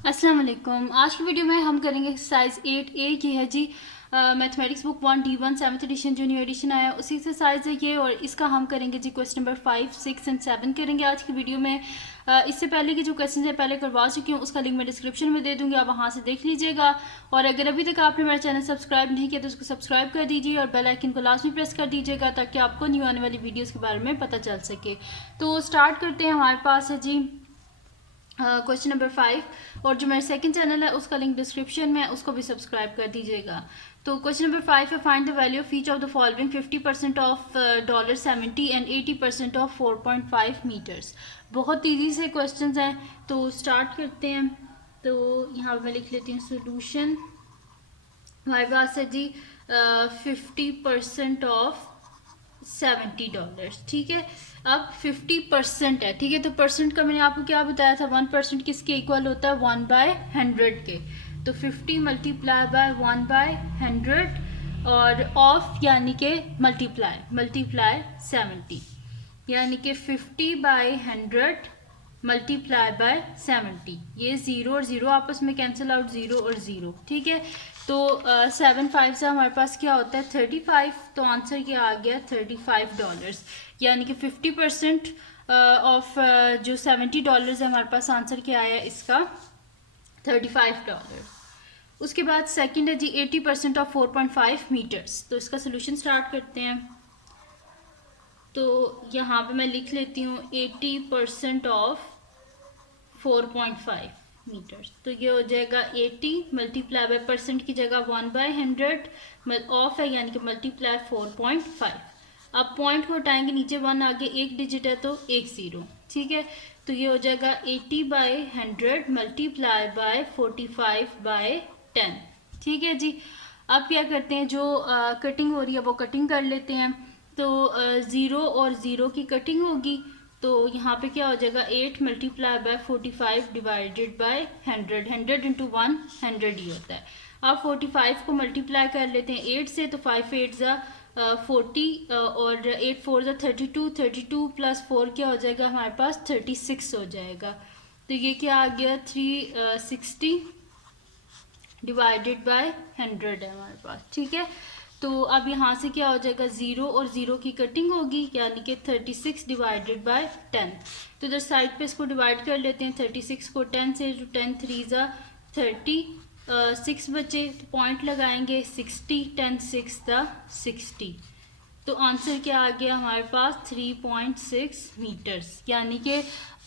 अस्सलाम वालेकुम। आज की वीडियो में हम करेंगे एक्सरसाइज 8A की है जी। Mathematics book 1D1 7th edition जो न्यू एडिशन आया उसी एक्सरसाइज है ये, और इसका हम करेंगे जी क्वेश्चन नंबर 5, 6 एंड 7 करेंगे आज की वीडियो में। इससे पहले की जो क्वेश्चन है पहले करवा चुकी हूँ, उसका लिंक मैं डिस्क्रिप्शन में दे दूँगी, आप वहाँ से देख लीजिएगा। और अगर अभी तक आपने मेरा चैनल सब्सक्राइब नहीं किया तो उसको सब्सक्राइब कर दीजिए और बेल आइकन को लास्ट में प्रेस कर दीजिएगा ताकि आपको न्यू आने वाली वीडियोज़ के बारे में पता चल सके। तो स्टार्ट करते हैं। हमारे पास है जी क्वेश्चन नंबर 5, और जो मेरा सेकंड चैनल है उसका लिंक डिस्क्रिप्शन में, उसको भी सब्सक्राइब कर दीजिएगा। तो क्वेश्चन नंबर 5 है, find the value of each of the following 50% of $70 and 80% of 4.5 metres. बहुत ईजी से क्वेश्चंस हैं, तो स्टार्ट करते हैं। तो यहाँ पर मैं लिख लेती हूँ सोल्यूशन। हमारे पास है जी 50% ऑफ $70, ठीक है। अब 50% है, ठीक है। तो परसेंट का मैंने आपको क्या बताया था, 1% किसके इक्वल होता है, 1/100 के। तो 50 मल्टीप्लाई बाय 1/100 और ऑफ यानी कि मल्टीप्लाई 70, यानी कि 50/100 मल्टीप्लाई बाय 70। ये 0 और 0 आपस में कैंसिल आउट, 0 और 0, ठीक है। तो 7 5 से हमारे पास क्या होता है 35। तो आंसर क्या आ गया $35, यानी कि 50% ऑफ जो $70 है हमारे पास, आंसर क्या आया इसका $35। उसके बाद सेकंड है जी 80% ऑफ 4.5 मीटर्स। तो इसका सोल्यूशन स्टार्ट करते हैं। तो यहाँ पे मैं लिख लेती हूँ 80% ऑफ 4.5 मीटर्स। तो ये हो जाएगा 80 मल्टीप्लाई बाय परसेंट की जगह 1/100 ऑफ है, यानी कि मल्टीप्लाई 4.5। अब पॉइंट को हटाएंगे, नीचे 1 आगे एक डिजिट है तो एक 0, ठीक है। तो ये हो जाएगा 80/100 मल्टीप्लाई बाय 45/10, ठीक है जी। अब क्या करते हैं, जो कटिंग हो रही है वो कटिंग कर लेते हैं। तो 0 और 0 की कटिंग होगी, तो यहाँ पे क्या हो जाएगा 8 multiply by 45 divided by 100, 100 into 1 100 ही होता है। अब 45 को मल्टीप्लाई कर लेते हैं 8 से, तो 5 8 ज़ा 40 और 8 4 ज़ा 32, 32 प्लस 4 क्या हो जाएगा हमारे पास 36 हो जाएगा। तो ये क्या आ गया 360 डिवाइडेड बाय 100 है हमारे पास, ठीक है। तो अब यहाँ से क्या हो जाएगा 0 और 0 की कटिंग होगी, यानी कि 36 डिवाइडेड बाय 10। तो इधर साइड पे इसको डिवाइड कर लेते हैं, 36 को 10 से, तो 10 3 ज़ा 30, 6 बचे तो पॉइंट लगाएंगे 60, 10 6 ज़ा 60। तो आंसर क्या आ गया हमारे पास 3.6 मीटर्स, यानी कि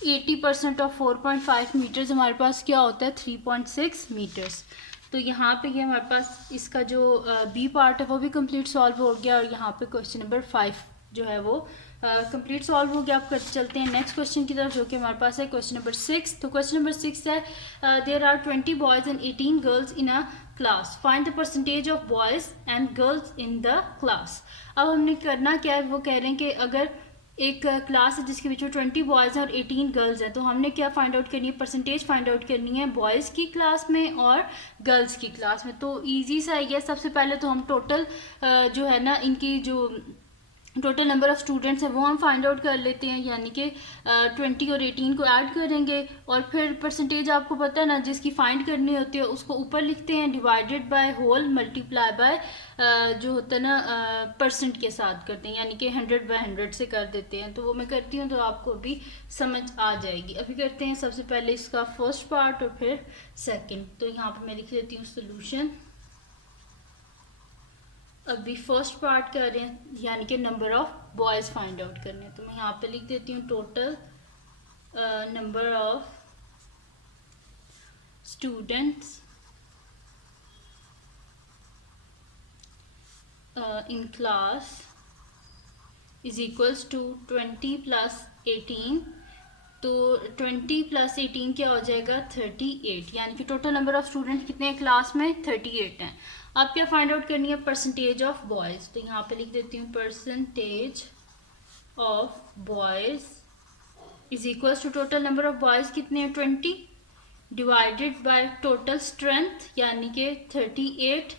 80% ऑफ 4.5 मीटर्स हमारे पास क्या होता है 3.6 मीटर्स। तो यहाँ पे ये हमारे पास इसका जो बी पार्ट है वो भी कंप्लीट सॉल्व हो गया, और यहाँ पे क्वेश्चन नंबर 5 जो है वो कंप्लीट सॉल्व हो गया। आप चलते हैं नेक्स्ट क्वेश्चन की तरफ, जो कि हमारे पास है क्वेश्चन नंबर 6। तो क्वेश्चन नंबर 6 है, there are 20 boys and 18 girls in a class, find the percentage of boys and girls in the class. अब हमने करना क्या है, वो कह रहे हैं कि अगर एक क्लास है जिसके बीच में 20 बॉयज़ हैं और 18 गर्ल्स हैं, तो हमने क्या फाइंड आउट करनी है, परसेंटेज फाइंड आउट करनी है बॉयज़ की क्लास में और गर्ल्स की क्लास में। तो इजी सा है। सबसे पहले तो हम टोटल जो है ना इनकी जो टोटल नंबर ऑफ़ स्टूडेंट्स है वो हम फाइंड आउट कर लेते हैं, यानी कि 20 और 18 को ऐड करेंगे, और फिर परसेंटेज आपको पता है ना जिसकी फाइंड करनी होती है उसको ऊपर लिखते हैं, divided by whole multiply by जो होता है ना परसेंट के साथ करते हैं, यानी कि 100/100 से कर देते हैं। तो वो मैं करती हूँ तो आपको भी समझ आ जाएगी। अभी करते हैं सबसे पहले इसका फर्स्ट पार्ट और फिर सेकेंड। तो यहाँ पर मैं लिख लेती हूँ सोल्यूशन। अभी फर्स्ट पार्ट कर रहे हैं, यानी कि number of boys find out करने हैं। तो मैं यहाँ पे लिख देती हूँ total number of students in class is equals to 20 plus 18। तो 20 प्लस 18 क्या हो जाएगा 38, यानी कि टोटल नंबर ऑफ स्टूडेंट कितने हैं क्लास में 38 हैं। अब क्या फाइंड आउट करनी है, परसेंटेज ऑफ बॉयज़। तो यहाँ पे लिख देती हूँ percentage of boys is equals to total number of boys कितने हैं 20 डिवाइडेड बाय टोटल स्ट्रेंथ यानी कि 38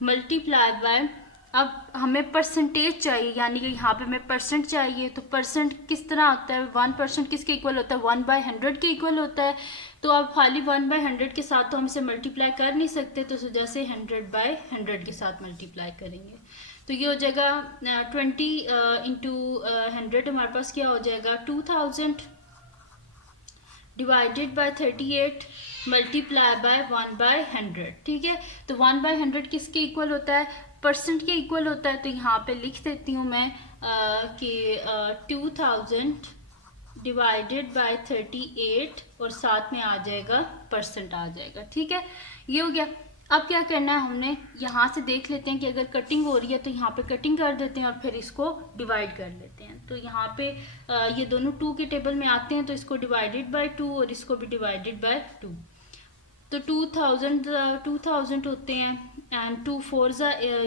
मल्टीप्लाई बाय, अब हमें परसेंटेज चाहिए यानी कि यहाँ पे हमें परसेंट चाहिए। तो परसेंट किस तरह आता है, 1% किसके इक्वल होता है 1/100 के इक्वल होता है। तो अब खाली 1/100 के साथ तो हम इसे मल्टीप्लाई कर नहीं सकते, तो इस वजह से 100/100 के साथ मल्टीप्लाई करेंगे। तो ये हो जाएगा 20 इंटू 100, हमारे पास क्या हो जाएगा 2000 डिवाइडेड बाय 38 मल्टीप्लाई बाय 1/100। ठीक है, तो 1/100 किसके इक्वल होता है, परसेंट के इक्वल होता है। तो यहाँ पे लिख देती हूँ मैं कि 2000 डिवाइडेड बाय 38 और साथ में आ जाएगा परसेंट आ जाएगा। ठीक है, ये हो गया। अब क्या करना है, हमने यहाँ से देख लेते हैं कि अगर कटिंग हो रही है तो यहाँ पे कटिंग कर देते हैं और फिर इसको डिवाइड कर लेते हैं। तो यहाँ पे ये दोनों 2 के टेबल में आते हैं, तो इसको डिवाइडेड बाय 2 और इसको भी डिवाइडेड बाय 2। तो 2000 होते हैं एंड 2 4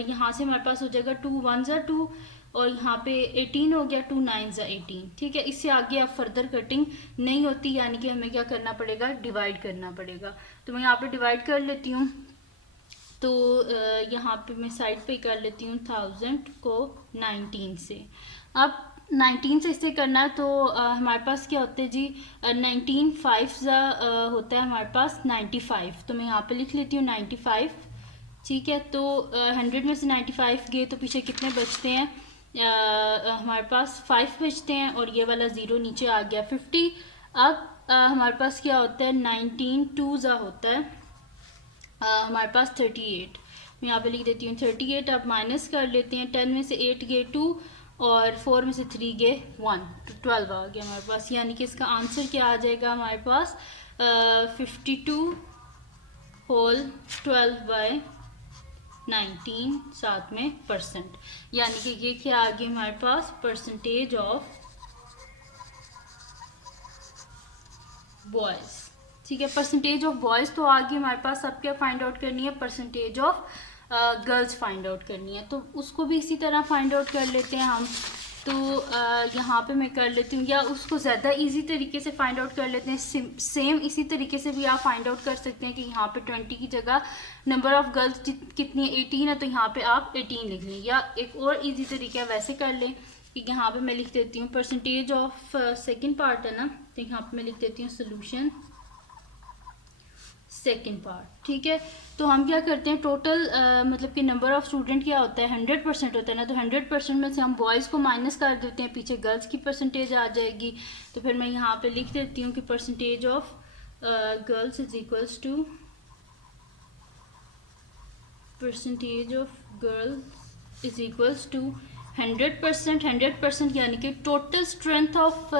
यहाँ से हमारे पास हो जाएगा 2 1 2 और यहाँ पे 18 हो गया, 2 9 18। ठीक है, इससे आगे अब फर्दर कटिंग नहीं होती, यानी कि हमें क्या करना पड़ेगा, डिवाइड करना पड़ेगा। तो मैं यहाँ पे डिवाइड कर लेती हूँ। तो यहाँ पे मैं साइड पे कर लेती हूँ 1000 को 19 से। अब 19 से इसे करना है तो हमारे पास क्या होते हैं जी, 19 5 होता है हमारे पास 95। तो मैं यहाँ पे लिख लेती हूँ 95। ठीक है, तो 100 में से 95 गए तो पीछे कितने बचते हैं, हमारे पास 5 बचते हैं और ये वाला 0 नीचे आ गया 50। अब हमारे पास क्या होता है, 19 2 होता है हमारे पास 38। मैं यहाँ पे लिख देती हूँ 38। अब माइनस कर लेते हैं, 10 में से 8 गए 2 और 4 में से 3 गए 1, तो 12 आ गया हमारे पास। यानी कि इसका आंसर क्या आ जाएगा हमारे पास 52 होल 12/19 साथ में परसेंट। यानी कि ये क्या आ गया हमारे पास, परसेंटेज ऑफ बॉयज़। ठीक है, परसेंटेज ऑफ बॉयज़ तो आगे हमारे पास। अब क्या फाइंड आउट करनी है, percentage of girls find out करनी है। तो उसको भी इसी तरह फाइंड आउट कर लेते हैं हम। तो यहाँ पे मैं कर लेती हूँ, या उसको ज़्यादा इजी तरीके से फाइंड आउट कर लेते हैं। सेम इसी तरीके से भी आप फाइंड आउट कर सकते हैं कि यहाँ पे 20 की जगह नंबर ऑफ गर्ल्स कितनी है, 18 है, तो यहाँ पे आप 18 लिख लें। या एक और इजी तरीका वैसे कर लें कि यहाँ पे मैं लिख देती हूँ परसेंटेज ऑफ सेकेंड पार्ट है ना, तो यहाँ पे मैं लिख देती हूँ सोल्यूशन सेकेंड पार्ट। ठीक है, तो हम क्या करते हैं, टोटल मतलब कि नंबर ऑफ स्टूडेंट क्या होता है, 100% होता है ना। तो 100% में से हम बॉयज़ को माइनस कर देते हैं, पीछे गर्ल्स की परसेंटेज आ जाएगी। तो फिर मैं यहाँ पे लिख देती हूँ कि percentage of girls is equals to percentage of girls is equals to 100%। 100% यानी कि total strength of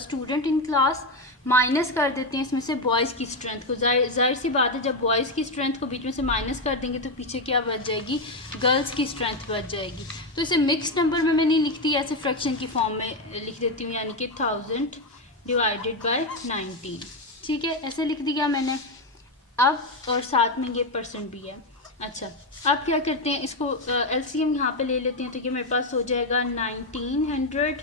student in class minus कर देते हैं इसमें से बॉयज़ की स्ट्रेंथ को। जाहिर सी बात है, जब बॉयज़ की स्ट्रेंथ को बीच में से माइनस कर देंगे तो पीछे क्या बच जाएगी, गर्ल्स की स्ट्रेंथ बच जाएगी। तो इसे मिक्स नंबर में मैं नहीं लिखती, ऐसे फ्रैक्शन की फॉर्म में लिख देती हूँ, यानी कि 1000 डिवाइडेड बाय 19। ठीक है, ऐसे लिख दिया मैंने। अब और साथ में ये परसेंट भी है। अच्छा, अब क्या करते हैं, इसको एलसीएम यहाँ पे ले लेते हैं। तो ये मेरे पास हो जाएगा 1900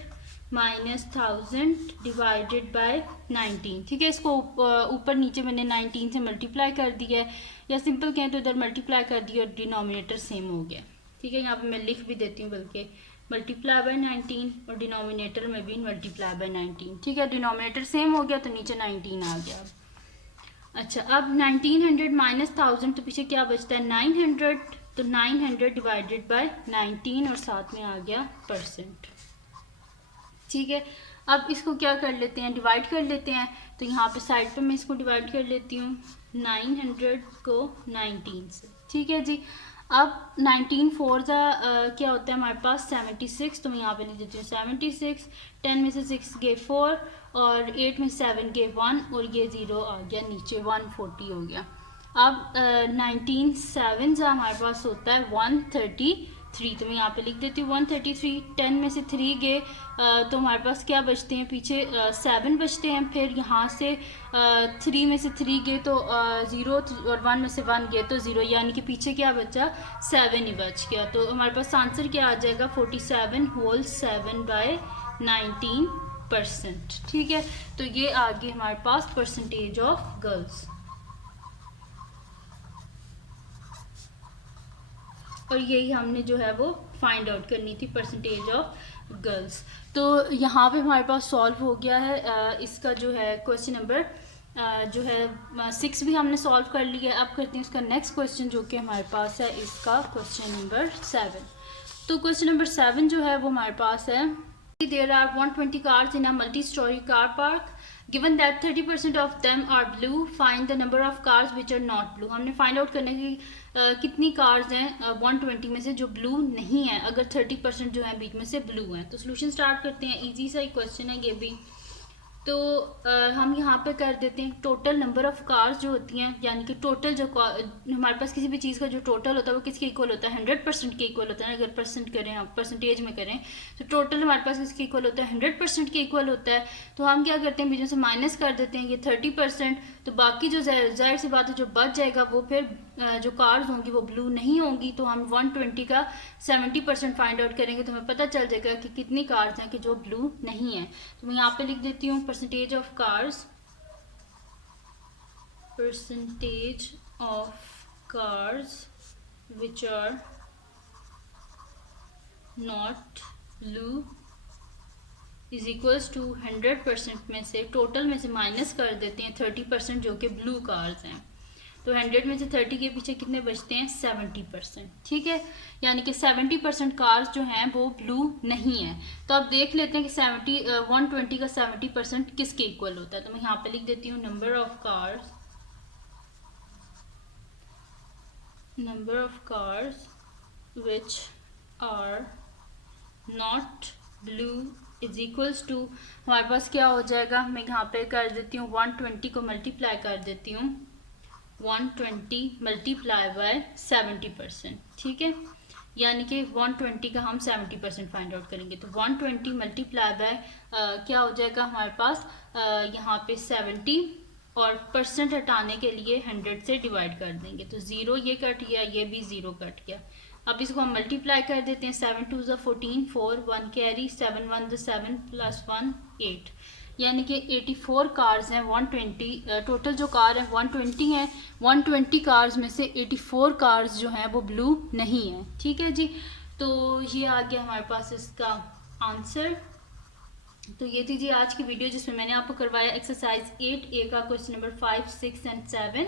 माइनस 1000 डिवाइडेड बाय 19। ठीक है, इसको ऊपर नीचे मैंने 19 से मल्टीप्लाई कर दिया है, या सिंपल कहें तो इधर मल्टीप्लाई कर दिया और डिनोमिनेटर सेम हो गया। ठीक है, यहाँ पे मैं लिख भी देती हूँ, बल्कि मल्टीप्लाई बाय 19 और डिनोमिनेटर में भी मल्टीप्लाई बाय 19। ठीक है, डिनोमिनेटर सेम हो गया तो नीचे 19 आ गया। अच्छा, अब 1900 माइनस 1000 तो पीछे क्या बचता है 900। तो 900 डिवाइडेड बाय 19 और साथ में आ गया परसेंट। ठीक है, अब इसको क्या कर लेते हैं, डिवाइड कर लेते हैं। तो यहाँ पे साइड पे मैं इसको डिवाइड कर लेती हूँ 900 को 19 से। ठीक है जी, अब 19 4 क्या होता है हमारे पास 76। तो मैं यहाँ पे लिख देती हूँ 76। 10 में से 6 गए 4 और 8 में 7 गए 1 और ये 0 आ गया नीचे, 140 हो गया। अब 19 7 हमारे पास होता है 133। तो मैं यहाँ पे लिख देती हूँ 133। 10 में से 3 गए तो हमारे पास क्या बचते हैं, पीछे 7 बचते हैं। फिर यहाँ से 3 में से 3 गए तो 0 और 1 में से 1 गए तो 0, यानी कि पीछे क्या बचा 7 ही बच गया। तो हमारे पास आंसर क्या आ जाएगा 47 होल 7/19%। ठीक है, तो ये आ गई हमारे पास परसेंटेज ऑफ गर्ल्स। और यही हमने जो है वो फाइंड आउट करनी थी, परसेंटेज ऑफ गर्ल्स। तो यहाँ पे हमारे पास सॉल्व हो गया है इसका जो है क्वेश्चन नंबर जो है 6 भी हमने सॉल्व कर लिया। अब करते हैं उसका नेक्स्ट क्वेश्चन जो कि हमारे पास है इसका क्वेश्चन नंबर 7। तो क्वेश्चन नंबर 7 जो है वो हमारे पास है, there are 120 cars in a multi storey car park given that 30% of them are blue, find the number of cars which are not blue. हमने फाइंड आउट करने की कितनी कार्स हैं 120 में से जो ब्लू नहीं है, अगर 30% जो है बीच में से ब्लू हैं। तो सोल्यूशन स्टार्ट करते हैं। इजी सा ही क्वेश्चन है ये भी। तो हम यहाँ पे कर देते हैं टोटल नंबर ऑफ कार्स जो होती हैं, यानी कि टोटल जो हमारे पास किसी भी चीज़ का जो टोटल होता है वो किसके इक्वल होता है, 100% के इक्वल होता है। अगर परसेंट करें, हम परसेंटेज में करें तो टोटल हमारे पास किसके इक्वल होता है, 100% के इक्वल होता है। तो हम क्या करते हैं, बीच में से माइनस कर देते हैं ये 30%। तो बाकी जो जाहिर सी बात है जो बच जाएगा वो फिर जो कार्स होंगी वो ब्लू नहीं होंगी। तो हम 120 का 70% फाइंड आउट करेंगे तो हमें पता चल जाएगा कि कितनी कार्स हैं कि जो ब्लू नहीं है। तो मैं यहाँ पे लिख देती हूँ percentage of cars which are not blue is equals to 100% में से टोटल में से माइनस कर देते हैं 30% जो कि ब्लू कार्स हैं। तो 100 में से 30 के पीछे कितने बचते हैं, 70%। ठीक है, यानी कि 70% कार्स जो हैं वो ब्लू नहीं है। तो अब देख लेते हैं कि 120 का 70% किसके इक्वल होता है। तो मैं यहाँ पे लिख देती हूँ number of cars which are not blue is equals to, हमारे पास क्या हो जाएगा, मैं यहाँ पे कर देती हूँ 120 को मल्टीप्लाई कर देती हूँ 120 मल्टीप्लाई बाय 70%। ठीक है, यानी कि 120 का हम 70% फाइंड आउट करेंगे। तो 120 मल्टीप्लाई बाय क्या हो जाएगा हमारे पास यहाँ पे 70, और परसेंट हटाने के लिए 100 से डिवाइड कर देंगे। तो 0 ये कट गया, ये भी 0 कट गया। अब इसको हम मल्टीप्लाई कर देते हैं। 7 2 14, 4 1 कैरी, 7 1 7 प्लस 1 8, यानी कि 84 कार्स हैं। 120 टोटल जो कार है 120 हैं। 120 कार्स में से 84 कार्स जो हैं वो ब्लू नहीं है। ठीक है जी, तो ये आ गया हमारे पास इसका आंसर। तो ये थी जी आज की वीडियो जिसमें मैंने आपको करवाया एक्सरसाइज 8A का क्वेश्चन नंबर 5, 6 एंड 7।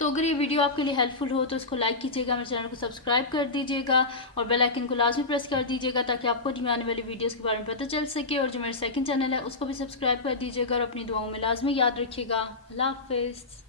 तो अगर ये वीडियो आपके लिए हेल्पफुल हो तो इसको लाइक कीजिएगा, मेरे चैनल को सब्सक्राइब कर दीजिएगा और बेल आइकन को लाजमी प्रेस कर दीजिएगा ताकि आपको जो आने वाली वीडियोस के बारे में पता चल सके। और जो मेरा सेकंड चैनल है उसको भी सब्सक्राइब कर दीजिएगा और अपनी दुआओं में लाजमी याद रखिएगा। अल्लाह हाफिज़।